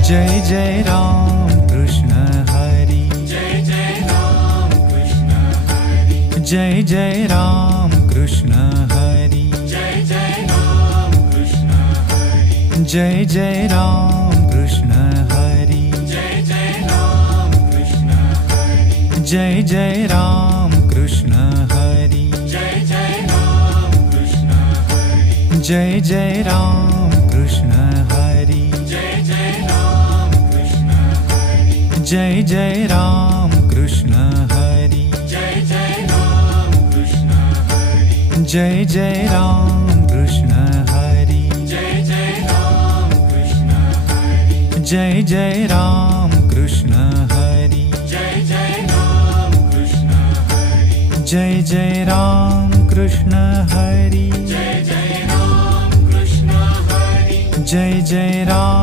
Jai Jai Ram Krishna Hari, Jai Jai Ram Krishna Hari, Jai Jai Ram Krishna Hari, Jai Jai Ram Krishna Hari, Jai Jai Ram Krishna Hari, Jai Jai Ram Krishna Hari, Jai Jai Ram Krishna Hari, Jai Jai Ram Krishna Hari, Jai Jai Ram Krishna Hari, Jai Jai Ram Krishna Hari, Jai Jai Ram Krishna Hari, Jai Jai Ram Krishna Hari, Jai Jai Ram Krishna Hari, Jai Jai Ram Krishna Hari, Jai Jai Ram Krishna Hari, Jai Jai Ram Krishna Hari, Jai Jai Ram Krishna Hari, Jai Jai Ram Krishna Hari, Jai Jai Ram